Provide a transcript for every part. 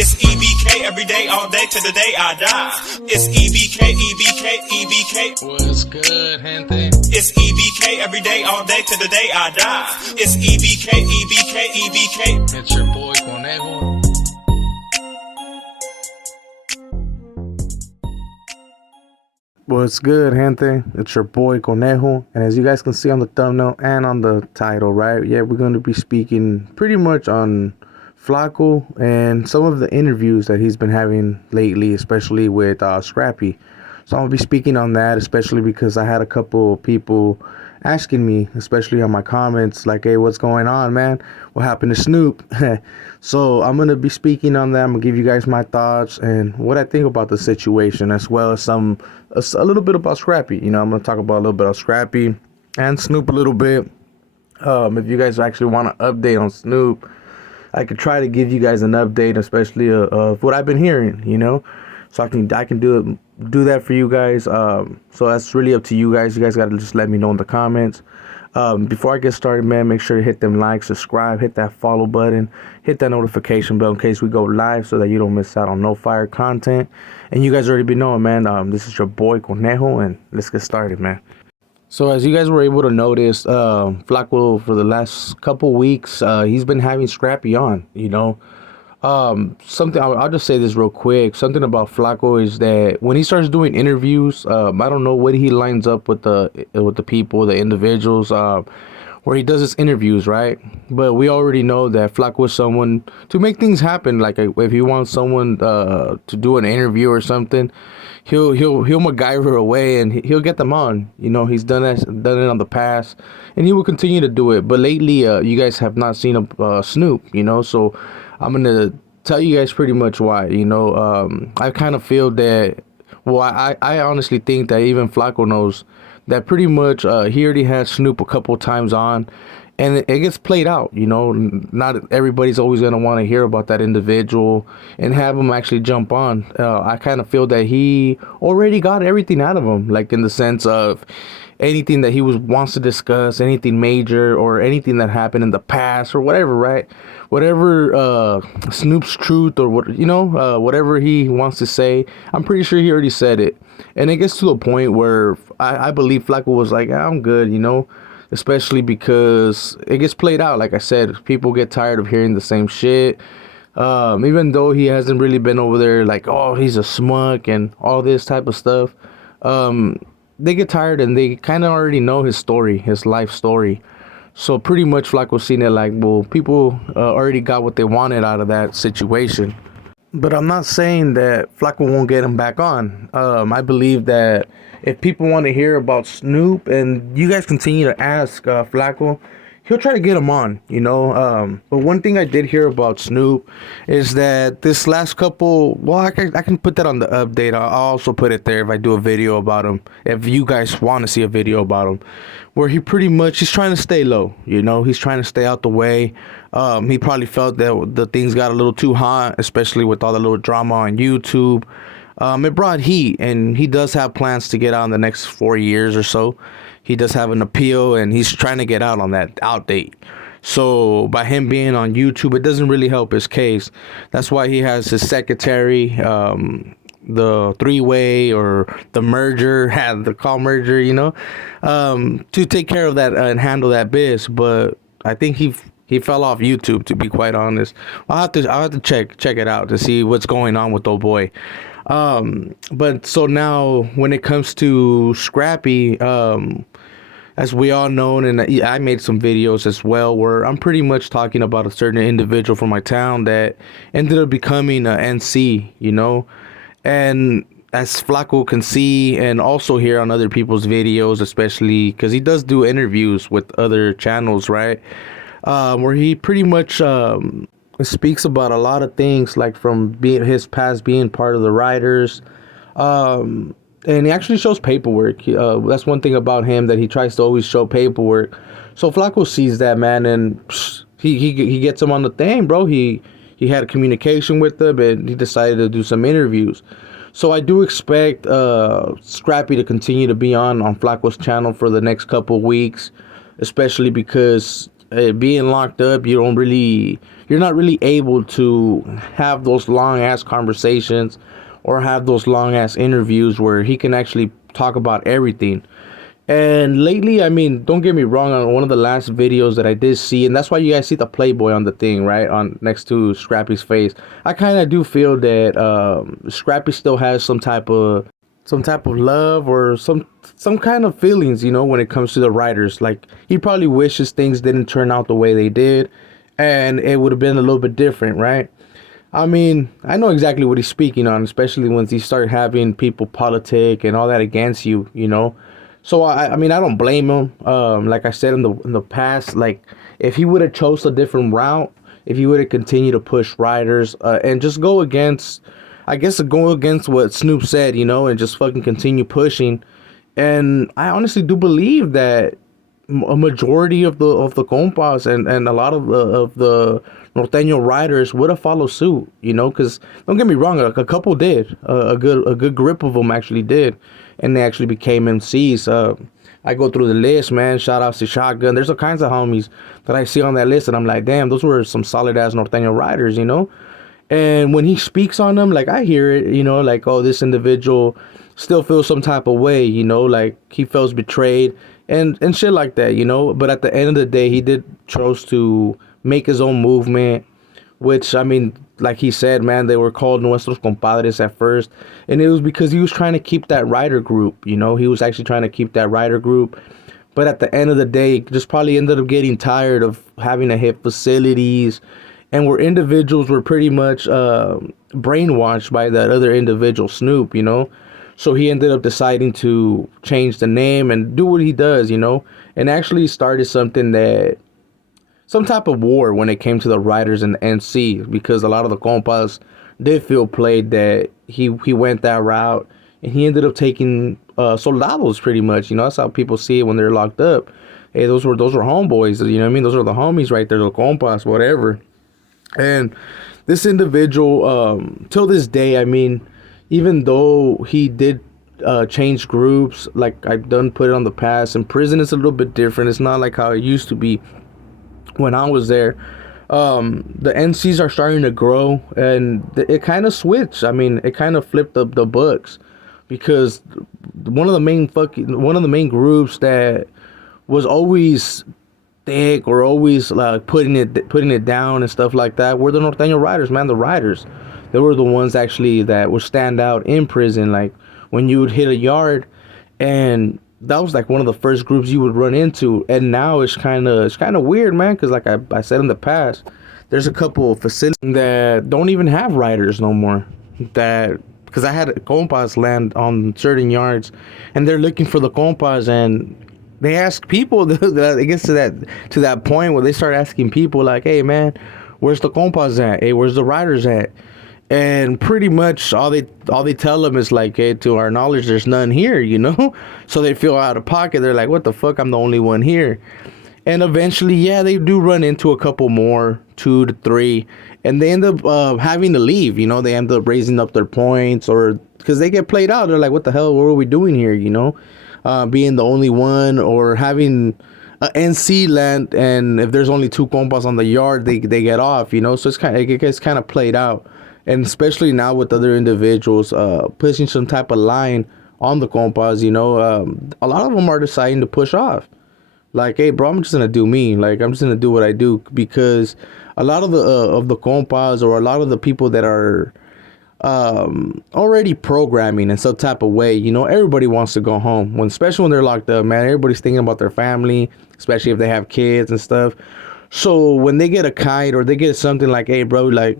It's E.B.K every day, all day, to the day I die. It's E.B.K, E.B.K, E.B.K. What's good, gente? It's E.B.K every day, all day, to the day I die. It's E.B.K, E.B.K, E.B.K. It's your boy Conejo. What's good, gente? It's your boy Conejo, and as you guys can see on the thumbnail and on the title, right? Yeah, we're going to be speaking pretty much on Flaco and some of the interviews that he's been having lately, especially with Scrappy. So I'm going to be speaking on that, especially because I had a couple of people asking me, especially on my comments, like, hey, what's going on, man? What happened to Snoop? So I'm going to be speaking on that. I'm going to give you guys my thoughts and what I think about the situation, as well as a little bit about Scrappy. You know, I'm going to talk about a little bit of Scrappy and Snoop a little bit. If you guys actually want an update on Snoop, I could try to give you guys an update, especially of what I've been hearing, you know, so I can do that for you guys. So that's really up to you guys. You guys got to just let me know in the comments. Before I get started, man, make sure to hit them likes, subscribe, hit that follow button, hit that notification bell in case we go live so that you don't miss out on no fire content. And you guys already be knowing, man, this is your boy Conejo, and let's get started, man. So as you guys were able to notice, Flaco, for the last couple weeks, he's been having Scrappy on, you know. Something I'll just say this real quick. Something about Flaco is that when he starts doing interviews, I don't know what he lines up with the people, the individuals, where he does his interviews, right? But we already know that Flaco is someone to make things happen. Like if he wants someone to do an interview or something, he'll MacGyver away and he'll get them on. You know, he's done it on the past, and he will continue to do it. But lately, you guys have not seen Snoop, you know, so I'm going to tell you guys pretty much why. You know, I kind of feel that, well, I honestly think that even Flaco knows that pretty much he already had Snoop a couple times on, and it gets played out. You know, not everybody's always going to want to hear about that individual and have him actually jump on. I kind of feel that he already got everything out of him, like in the sense of anything that he wants to discuss, anything major or anything that happened in the past or whatever, right? Whatever Snoop's truth or what, you know, whatever he wants to say, I'm pretty sure he already said it. And it gets to a point where I believe Flaco was like, I'm good, you know, especially because it gets played out. Like I said, people get tired of hearing the same shit. Even though he hasn't really been over there like, oh, he's a schmuck and all this type of stuff. They get tired and they kind of already know his story, his life story. So pretty much Flaco's seen it like, well, people already got what they wanted out of that situation. But I'm not saying that Flaco won't get him back on. I believe that if people want to hear about Snoop and you guys continue to ask Flaco, he'll try to get him on, you know. But one thing I did hear about Snoop is that this last couple, well, I can put that on the update. I'll also put it there if I do a video about him, if you guys want to see a video about him, where he's trying to stay low, you know. He's trying to stay out the way. He probably felt that the things got a little too hot, especially with all the little drama on YouTube. It brought heat, and he does have plans to get out in the next 4 years or so. He does have an appeal, and he's trying to get out on that out date. So by him being on YouTube, it doesn't really help his case. That's why he has his secretary, the three-way or the merger, the call merger, you know, to take care of that and handle that biz. But I think he fell off YouTube, to be quite honest. I'll have to check it out to see what's going on with old boy. But so now when it comes to Scrappy, as we all know, and I made some videos as well where I'm pretty much talking about a certain individual from my town that ended up becoming a NC, you know. And as Flaco can see and also hear on other people's videos, especially because he does do interviews with other channels, right? Where he pretty much speaks about a lot of things, like from his past being part of the writers. And he actually shows paperwork. That's one thing about him, that he tries to always show paperwork. So Flaco sees that, man, and he gets him on the thing, bro. He had a communication with them, and he decided to do some interviews. So I do expect Scrappy to continue to be on Flaco's channel for the next couple weeks, especially because being locked up, you're not really able to have those long ass conversations or have those long ass interviews where he can actually talk about everything. And lately, I mean, don't get me wrong, on one of the last videos that I did see, and that's why you guys see the Playboy on the thing, right? On next to Scrappy's face. I kind of do feel that Scrappy still has some type of love or some kind of feelings, when it comes to the writers. Like, he probably wishes things didn't turn out the way they did, and it would have been a little bit different, right? I mean, I know exactly what he's speaking on, especially once he start having people politic and all that against you. So I mean, I don't blame him. Like I said in the past, like if he would have chose a different route, if he would have continued to push writers and just go against, I guess, go against what Snoop said, and just fucking continue pushing. And I honestly do believe that a majority of the compas and a lot of the norteño riders would have followed suit, because don't get me wrong, a couple did, a good grip of them actually did, and they actually became MCs. I go through the list, man. Shout outs to Shotgun. There's all kinds of homies that I see on that list, and I'm like, damn, those were some solid ass norteño riders, And when he speaks on them, like I hear it, like, oh, this individual still feels some type of way, like he feels betrayed and shit like that, But at the end of the day, he did chose to make his own movement, which, I mean, like he said, man, they were called Nuestros Compadres at first. And it was because he was trying to keep that rider group, He was actually trying to keep that rider group. But at the end of the day, just probably ended up getting tired of having to hit facilities and where individuals were pretty much brainwashed by that other individual, Snoop, So he ended up deciding to change the name and do what he does, and actually started some type of war when it came to the writers and the MC, because a lot of the compas did feel played that he went that route, and he ended up taking soldados pretty much, That's how people see it when they're locked up. Hey, those were homeboys, what I mean? Those are the homies right there, the compas, whatever. And this individual, till this day, I mean, even though he did change groups, like I've done put it on the past, in prison it's a little bit different. It's not like how it used to be when I was there. The NCs are starting to grow, and it kind of switched. I mean, it kind of flipped the books, because one of the main groups that was always thick or always like putting it down and stuff like that were the norteño riders, man. The riders, they were the ones actually that would stand out in prison. Like when you would hit a yard, and that was like one of the first groups you would run into. And now it's kind of weird, man, because like I said in the past, there's a couple of facilities that don't even have riders no more. That because I had compas land on certain yards, and they're looking for the compas, and they ask people that it gets to that point where they start asking people like, hey man, where's the compas at? Hey, where's the riders at? And pretty much all they tell them is like, hey, to our knowledge, there's none here, So they feel out of pocket. They're like, what the fuck? I'm the only one here. And eventually, yeah, they do run into a couple more, 2 to 3, and they end up having to leave. They end up raising up their points, or because they get played out. They're like, what the hell? What are we doing here? Being the only one, or having a NC land, and if there's only 2 compas on the yard, they get off. So it gets kind of played out. And especially now with other individuals pushing some type of line on the compas, a lot of them are deciding to push off. Like, hey, bro, I'm just going to do me. Like, I'm just going to do what I do, because a lot of the compas, or a lot of the people that are already programming in some type of way, everybody wants to go home. Especially when they're locked up, man, everybody's thinking about their family, especially if they have kids and stuff. So when they get a kite, or they get something like, hey, bro, like,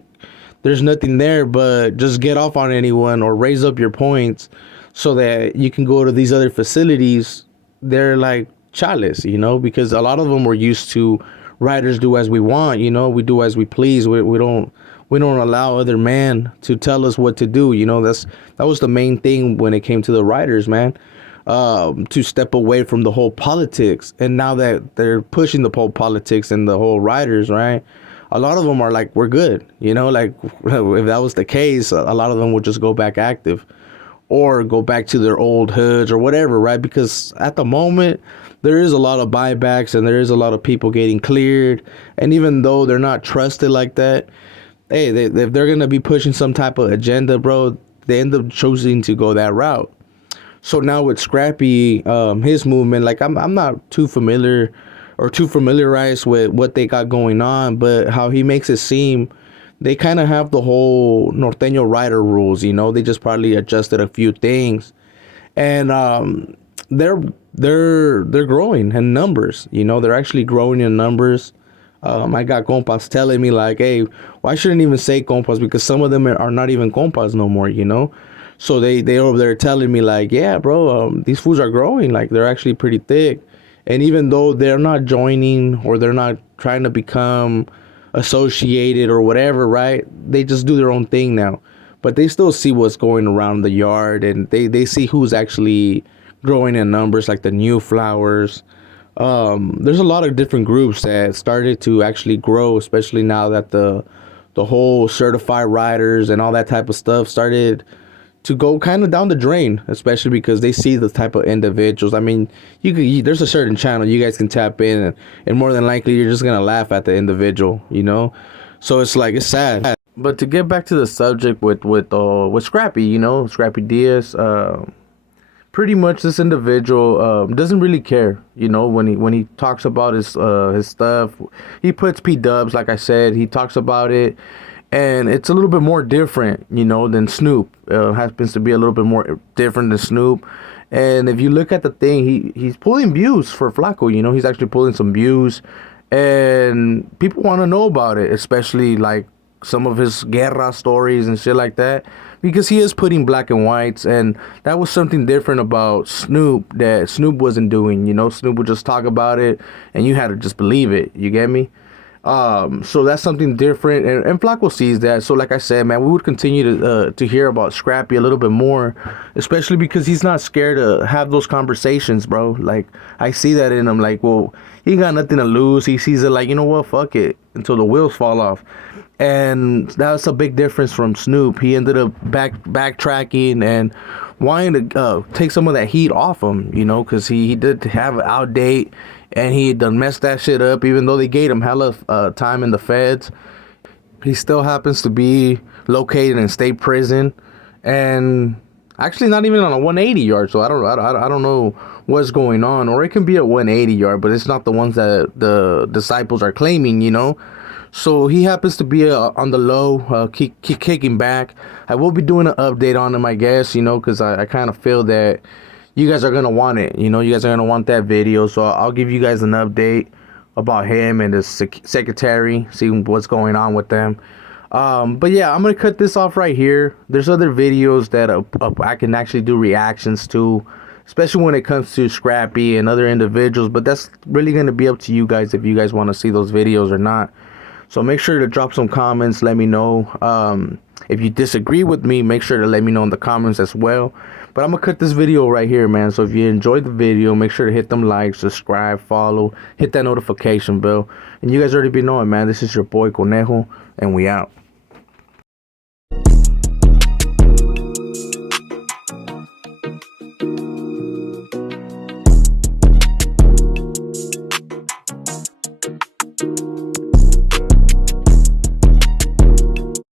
there's nothing there, but just get off on anyone or raise up your points so that you can go to these other facilities, they're like chalice, because a lot of them were used to riders do as we want, we do as we please. We don't allow other men to tell us what to do. That was the main thing when it came to the riders, man, to step away from the whole politics. And now that they're pushing the whole politics and the whole riders, right? A lot of them are like, we're good, like if that was the case, a lot of them would just go back active. or go back to their old hoods or whatever, right? Because at the moment, there is a lot of buybacks and there is a lot of people getting cleared. And even though they're not trusted like that, hey, if they're going to be pushing some type of agenda, bro, they end up choosing to go that route. So now with Scrappy, his movement, like I'm not too familiar or too familiarized with what they got going on, but how he makes it seem, they kind of have the whole Norteño rider rules, you know. They just probably adjusted a few things, and they're growing in numbers. You know, they're actually growing in numbers. I got compas telling me like, hey, well, I shouldn't even say compas because some of them are not even compas no more, you know. So they over there telling me like, yeah, bro, these foods are growing. Like they're actually pretty thick. And even though they're not joining or they're not trying to become associated or whatever, right? They just do their own thing now. But they still see what's going around the yard and they see who's actually growing in numbers, like the new flowers. There's a lot of different groups that started to actually grow, especially now that the whole certified riders and all that type of stuff started to go kind of down the drain, especially because they see the type of individuals. I mean, there's a certain channel you guys can tap in, and more than likely you're just gonna laugh at the individual, you know. So it's like it's sad. But to get back to the subject with Scrappy, you know, Scrappy Diaz, pretty much this individual doesn't really care, you know, when he talks about his stuff. He puts P dubs, like I said, he talks about it. And it's a little bit more different, you know, than Snoop. Happens to be a little bit more different than Snoop. And if you look at the thing, he's pulling views for Flaco, you know. He's actually pulling some views. And people want to know about it, especially like some of his guerra stories and shit like that. Because he is putting black and whites. And that was something different about Snoop that Snoop wasn't doing, you know. Snoop would just talk about it and you had to just believe it. You get me? So that's something different, and Flaco sees that. So like I said, man, we would continue to hear about Scrappy a little bit more, especially because he's not scared to have those conversations, bro. Like I see that in him. Like, well, he got nothing to lose. He sees it like, you know what, fuck it, until the wheels fall off. And that's a big difference from Snoop. He ended up backtracking and wanting to take some of that heat off him, you know, because he did have an outdate. And he done messed that shit up, even though they gave him hella time in the feds. He still happens to be located in state prison, and actually not even on a 180 yard. So I don't know what's going on, or it can be a 180 yard, but it's not the ones that the disciples are claiming, you know. So he happens to be on the low, kicking back. I will be doing an update on him, I guess, you know, because I kind of feel that you guys are going to want it. You know, you guys are going to want that video. So I'll give you guys an update about him and his secretary, see what's going on with them. But yeah, I'm going to cut this off right here. There's other videos that I can actually do reactions to, especially when it comes to Scrappy and other individuals. But that's really going to be up to you guys if you guys want to see those videos or not. So make sure to drop some comments. Let me know. If you disagree with me, make sure to let me know in the comments as well. But I'm going to cut this video right here, man. So if you enjoyed the video, make sure to hit them likes, subscribe, follow, hit that notification bell. And you guys already be knowing, man. This is your boy Conejo, and we out.